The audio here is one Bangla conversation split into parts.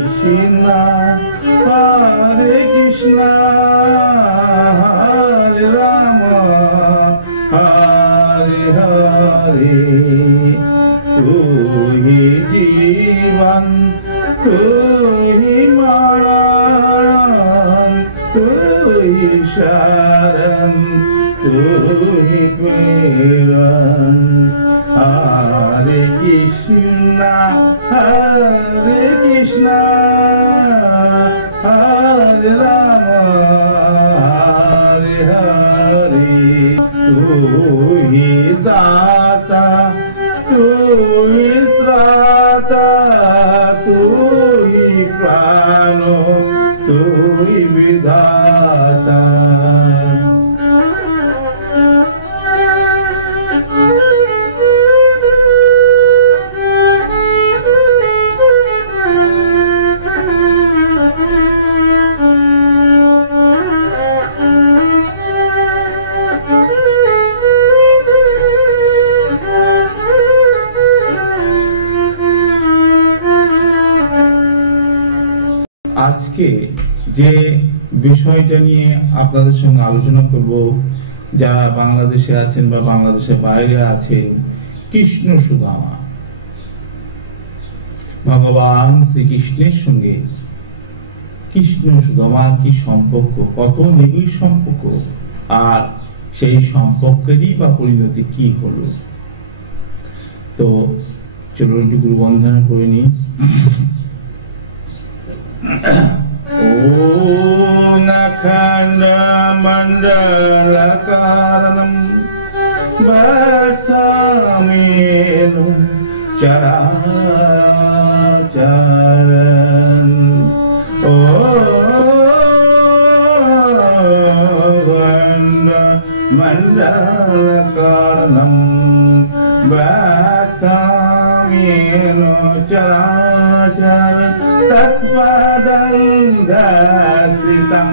Krishna, Hare Krishna, Hare Rama, Hare Hare. Tu hi Jivan, tu hi Maran, tu hi Sharan, tu hi Kweran. Hare Krishna, Hare Krishna, Hare Rama, Hare Hare. Tu hi Data, tu hi Trata, tu hi Prano, tu hi Vidata. আজকে যে বিষয়টা নিয়ে আপনাদের সঙ্গে আলোচনা করব, যারা বাংলাদেশে আছেন বা বাংলাদেশের বাইরে আছেন, কৃষ্ণ সুদামা। ভগবান শ্রীকৃষ্ণের সঙ্গে কৃষ্ণ সুদামার কি সম্পর্ক, কত নিবিড় সম্পর্ক, আর সেই সম্পর্কেরই বা পরিণতি কি হলো। তো চলো একটু গুরু বন্দনা করে নিই। Om Nakhanda Mandalakaranam Bhattamenu Characharan. Om Mandalakaranam Bhattamenu Characharan. Tasmadang dasitam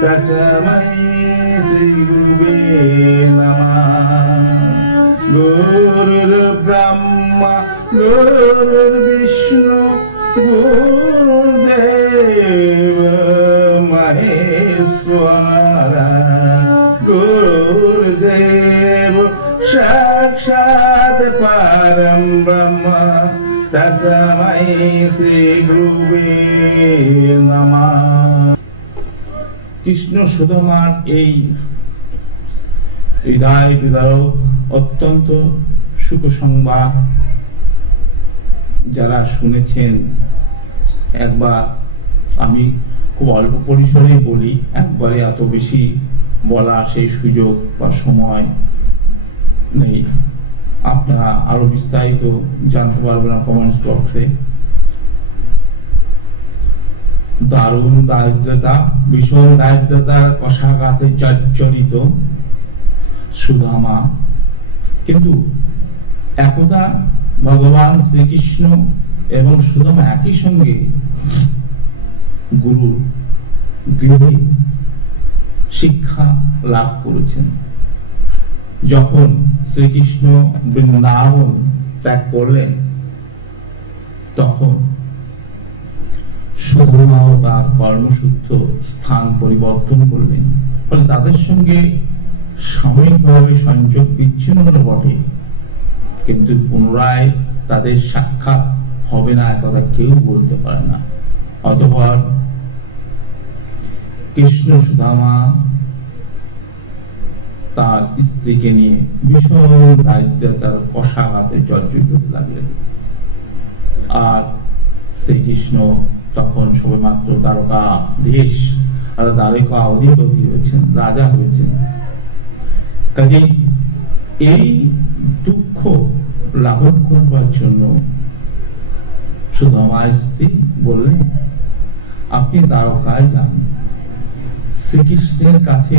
tasmai Sri Gurube Namah. Gurur Brahma, Gurur Vishnu, Gurudeva Maheshwara. Gurudeva Sakshat Param Brahma. তস্मै Shri গুরুবে নমঃ। কৃষ্ণ সুদামার এই হৃদয় বিদারক অত্যন্ত সুখ সংবাদ যারা শুনেছেন, একবার আমি খুব অল্প পরিসরে বলি, একবারে এত বেশি বলা সেই সুযোগ বা সময় নেই। আপনারা আরো বিস্তারিত জানতে পারবেন কমেন্টস বক্সে। দারুণ দারিদ্রতা, ভীষণ দারিদ্রতার কষাঘাতে জর্জরিত সুদামা, কিন্তু একদা ভগবান শ্রীকৃষ্ণ এবং সুদামা একই সঙ্গে গুরু গৃহে শিক্ষা লাভ করেছেন। যখন শ্রীকৃষ্ণ বৃন্দাবন ত্যাগ করলেন, তখন সুদামাও তার কর্মসূত্র স্থান পরিবর্তন করলেন। ফলে তাদের সঙ্গে সাময়িকভাবে সংযোগ বিচ্ছিন্ন হলো বটে, কিন্তু পুনরায় তাদের সাক্ষাৎ হবে না একথা কেউ বলতে পারে না। অতঃপর কৃষ্ণ সুদামা তার স্ত্রীকে নিয়ে ভীষণ দারিদ্রতার কষাঘাতে জর্জরিত হতে লাগলেন। আর শ্রীকৃষ্ণ তখন সবেমাত্র দ্বারকা দেশ আর দ্বারকা অধিপতি হয়েছেন, রাজা হয়েছেন। কাজেই এই দুঃখ লাঘব করবার জন্য সুদামার স্ত্রী বললেন, আপনি দ্বারকায় যান, শ্রীকৃষ্ণের কাছে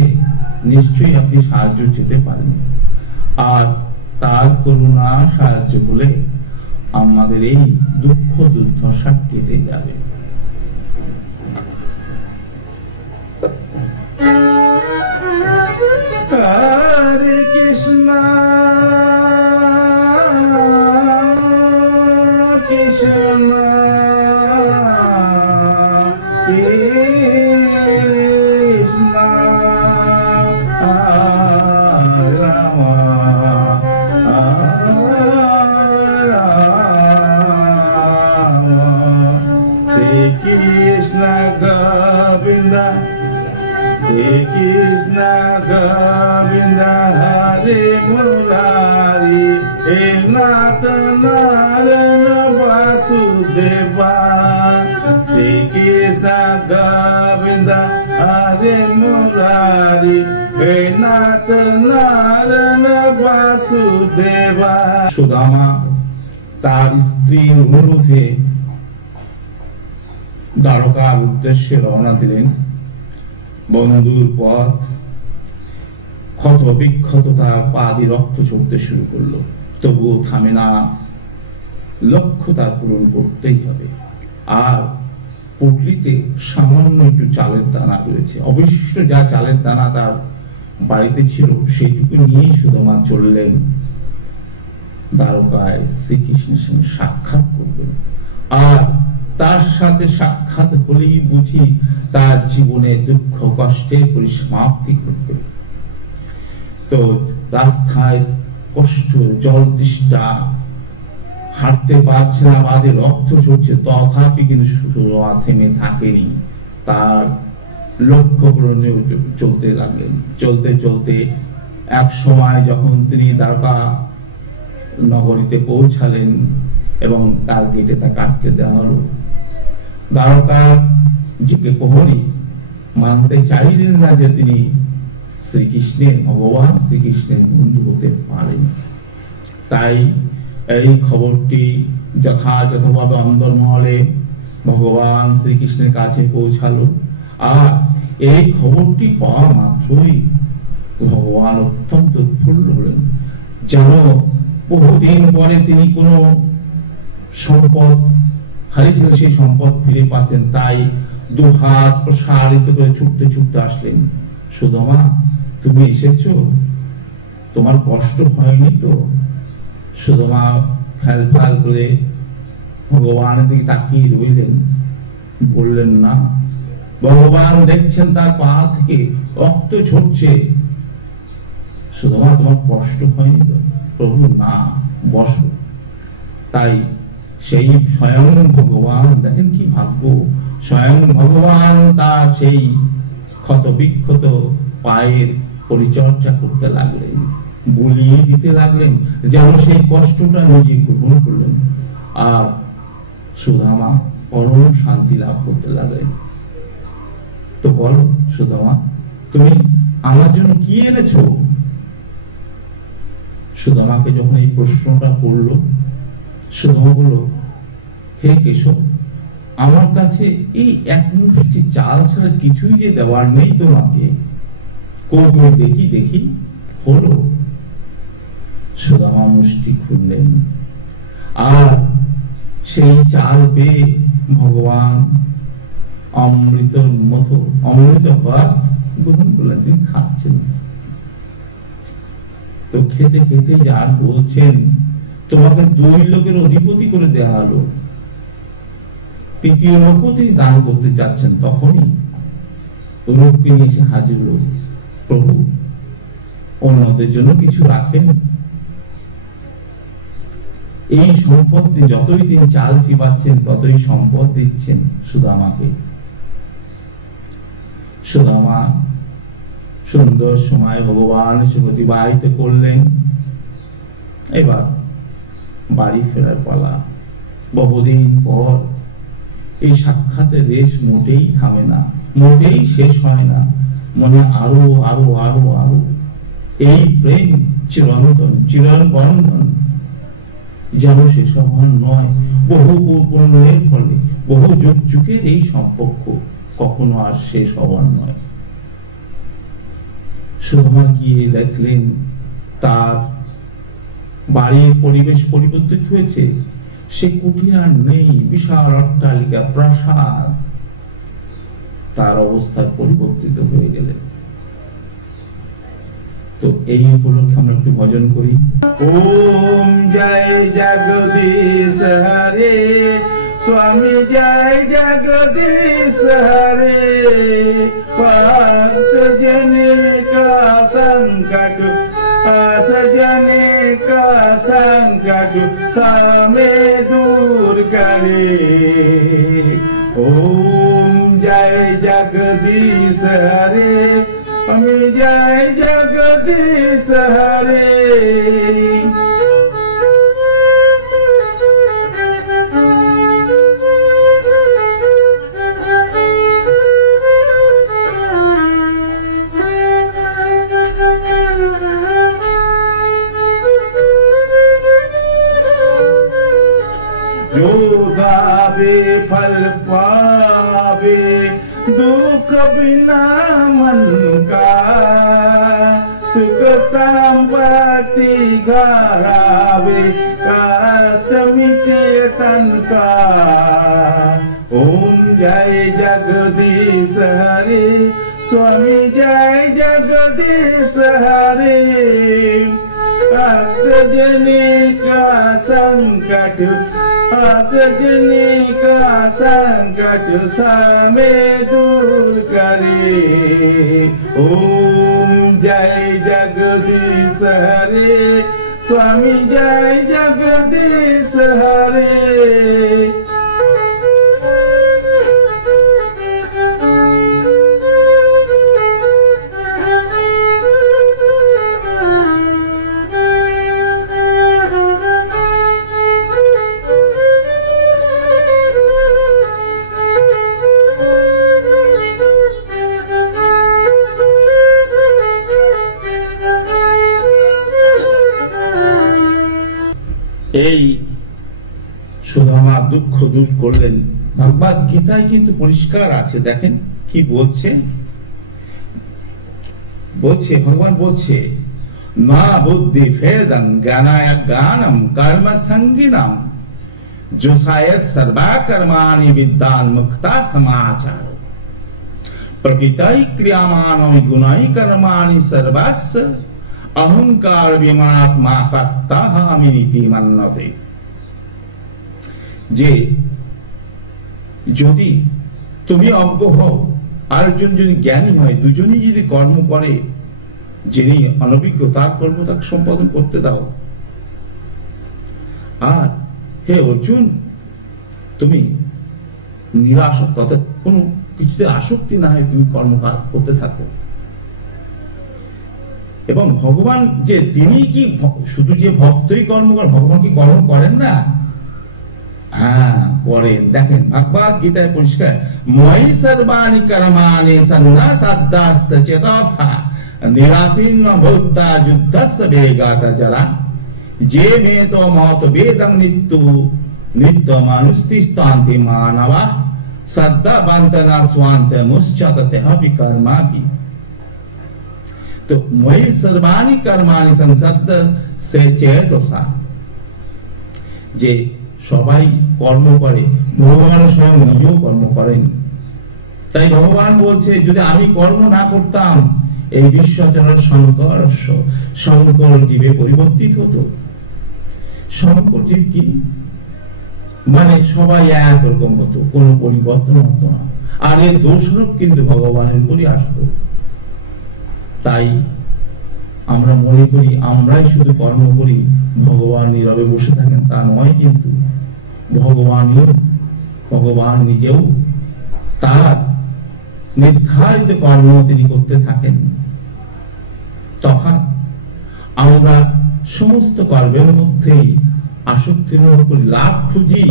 নিশ্চয়ই আপনি সাহায্য চেতে পারেন, আর তার করুণা সাহায্য বলে আমাদের এই দুঃখ দুর্দশা কেটে যাবে। হরে Krishna Krishna Krishna Rama Hare Krishna Govinda Hare Krishna Govinda Hare Murari He Nath Narayana Vasudeva Hare Krishna Govinda Hare Murari He Nath Narayana Vasudeva Sudama তার স্ত্রীর অনুরোধে দ্বারকার উদ্দেশ্যে রওনা দিলেন। বন্ধুর পথ ক্ষত বিক্ষত, তার পা দিয়ে রক্ত ঝরতে শুরু করলো, তবুও থামে না। লক্ষ্য তার পূরণ করতেই হবে। আর পুটলিতে সামান্য একটু চালের দানা রয়েছে, অবশিষ্ট যা চালের দানা তার বাড়িতে ছিল সেইটুকু নিয়েই সুদামা চললেন দ্বারকায় শ্রীকৃষ্ণের সঙ্গে সাক্ষাৎ করবেন। আর তার সাথে সাক্ষাৎ হলেই বুঝি তার জীবনে দুঃখ কষ্টের পরিসমাপ্তি ঘটবে। তো রাস্তায় কষ্ট, জল তৃষ্ণা, হাঁটতে পারছে না, বাদে রক্ত ঝরছে, তথাপি কিন্তু সুদামা থেমে থাকেনি। তার লক্ষ্য পূরণে চলতে লাগলেন। চলতে চলতে এক সময় যখন তিনি দ্বারকা নগরীতে পৌঁছালেন এবং তার গেটে তাকে আটকে দেওয়া হলো, দ্বারকার যে প্রহরী মানতে চাইলেন না যে তিনি শ্রীকৃষ্ণের, ভগবান শ্রীকৃষ্ণের বন্ধু হতে পারেন। তাই এই খবরটি যথাযথভাবে অন্দরমহলে ভগবান শ্রীকৃষ্ণের কাছে পৌঁছালো। আর এই খবরটি পাওয়া মাত্রই ভগবান অত্যন্ত উৎফুল্ল হলেন, যেন বহুদিন পরে তিনি কোনো সম্পদ হারিয়েছিলেন, সেই সম্পদ ফিরে পাচ্ছেন। তাই দুহাত প্রসারিত করে ছুটতে ছুটতে আসলেন। সুদামা, তুমি এসেছো, তোমার কষ্ট হয়নি তো? সুদামা ফ্যাল ফ্যাল করে ভগবানের দিকে তাকিয়ে রইলেন, বললেন না। ভগবান দেখছেন তার পা থেকে রক্ত ঝরছে। সুদামা, তোমার কষ্ট হয়নি তো? প্রভু, না, বসো। তাই সেই স্বয়ং ভগবান, দেখেন কি ভাগ্য, স্বয়ং ভগবান তার সেই ক্ষত বিক্ষত পায়ের পরিচর্যা করতে লাগলেন, বুলিয়ে দিতে লাগলেন, যেন সেই কষ্টটা নিজে গ্রহণ করলেন। আর সুদামা পরম শান্তি লাভ করতে লাগলেন। তো বলো সুদামা, তুমি আমার জন্য কি এনেছো? সুদামাকে যখন এই প্রশ্নটা করলো, সুদামা বলল, হে কেশব, আমার কাছে এই এক মুষ্টি চাল ছাড়া কিছুই যে দেওয়ার নেই তোমাকে। কই দেখি দেখি, হলো। সুদামা মুষ্টি খুললেন, আর সেই চাল পেয়ে ভগবান অমৃতের মতো অমৃত ভাত গ্রহণ করলেন, তিনি খাচ্ছেন। তো খেতে খেতে যার বলছেন, তোমাকে 2 লোকের অধিপতি করে দেয়া হলো, 3য় লোকও তিনি দান করতে চাচ্ছেন। তখনই লোককে নিয়ে এসে হাজির হলো, প্রভু অন্যদের জন্য কিছু রাখেন। এই সম্পদ যতই তিনি চাল চিবাচ্ছেন ততই সম্পদ দিচ্ছেন সুদামাকে। সুদামা সুন্দর সময় ভগবান অতিবাহিত করলেন। এবার বাড়ি ফেরার পালা। বহুদিন পর এই সাক্ষাতের রেশ মোটেই থামে না, মোটেই শেষ হয় না, মনে আরো আরো আরো আরো। এই প্রেম চিরন্তন, চিরবন্ধন, যেন শেষ হওয়ার নয়। বহু পুণ্যের ফলে বহু যুগ যুগের এই সম্পর্ক কখনো আর শেষ হওয়ার নয়। সুদামা গিয়ে দেখলেন তার বাড়ির পরিবেশ পরিবর্তিত হয়েছে। সে কুটির আর নেই, বিশাল অট্টালিকা, প্রাসাদ, তার অবস্থা পরিবর্তিত হয়ে গেলে। তো এই উপলক্ষে আমরা একটু ভজন করি। ওম জয় জগদীশ হরে स्वामी जय जगदीश हरे। भक्त जने का संकट सजने का संकट सामे दूर करे। ओम जय जगदीश हरे, स्वामी जय जगदीश हरे। जो गावे फल पावे दुख बिना मन का, सुख संपत्ति घर आवे कष्ट मिटे तन का। ओम जय जगदीश हरे, स्वामी जय जगदीश हरे। भक्त जने का संकट सजने का संकट सामे दूर करे। ओम जय जगदीश हरे, स्वामी जय जगदीश हरे। এই সুদামা দুঃখ দূর করলেন। ভগবদ গীতায় কিন্তু পরিষ্কার আছে, দেখেন কি বলছে। ভগবান বলছে না বুদ্ধি ফেদং জ্ঞানায় জ্ঞানম কর্ম সঙ্গিনাম যোসায়ত সর্বা কর্মাণি বিদ্যান মুক্তা সমাচার প্রকৃতাই ক্রিয়ামানম গুণাই কর্মাণি সর্বাস্য अहंकार विमानात्मा कर्ताहामिति मन्यते। जे यदि तुमी अज्ञ हও আর একজন যদি জ্ঞানী হয়, দুজনেই যদি কর্ম করে, যিনি অনভিজ্ঞ তার কর্ম তাকে সম্পাদন করতে দাও। আর হে অর্জুন, তুমি নিরাসক্ত, অর্থাৎ কোনো কিছুতে আসক্তি না হয় তুমি কর্ম করতে থাকো। এবং ভগবান যে তিনি কি শুধু যে ভক্তই কর্ম করেন, ভগবান কি কর্ম করেন না? হ্যাঁ করেন। দেখেন ভগবদ গীতায় পরিষ্কার, ময়ি সর্বাণি কর্মাণি সন্ন্যাসাদ্দাস্ত চেতসা নিরাসীন ভূতা যুদ্ধস্য বেগাত জলা যে মে তো মত বেদং নিত্যু নিত্যমানুষ্ঠিস্তান্তি মানবা সদ্দা বন্তনা স্বান্ত মুচ্যতেহ বিকর্মাভি। तो मयि सर्वाणि कर्माणि संसद्द से चेतसा, যে সবাই কর্ম করে, ভগবান স্বয়ং নিজেও কর্ম করেন। তাই ভগবান বলছে যদি আমি কর্ম না করতাম এই বিশ্বচরাচর সংকর্ষ সংকর জীবে পরিবর্তিত হতো। সংকর জীব কি মানে সবাই একরকম হতো, কোনো পরিবর্তন হতো না। আর এর দোষারোপ কিন্তু ভগবানের উপরই আসতো। তাই আমরা মনে করি আমরাই শুধু কর্ম করি, ভগবান নীরবে বসে থাকেন, তা নয়। কিন্তু ভগবান নিজেও তার নির্ধারিত কর্ম তিনি করতে থাকেন। তখন আমরা সমস্ত কর্মের মধ্যেই আসক্তির উপরে লাভ খুঁজি।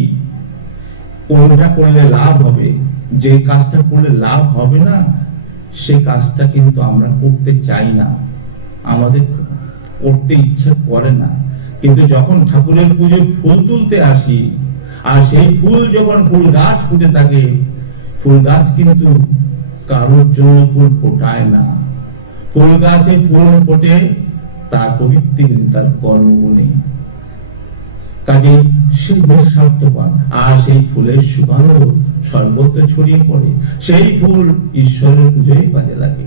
কোনটা করলে লাভ হবে, যে কাজটা করলে লাভ হবে না সে কাজটা কিন্তু আমরা করতে চাই না, আমাদের করতে ইচ্ছা করে না। কিন্তু যখন ঠাকুরের পুজোয় ফুল তুলতে আসি আর সেই ফুল যখন ফুল গাছ ফুটে থাকে, ফুল গাছ কিন্তু কারোর জন্য ফুল ফোটায় না। ফুল গাছে ফুল ফোটে তার পবিত্র তার কর্মগুণে, কাজে সে নিঃস্বার্থপর। আর সেই ফুলের সুগন্ধ সর্বত্র ছড়িয়ে পড়ে, সেই ফুল ঈশ্বরের পুজোয় কাজে লাগে।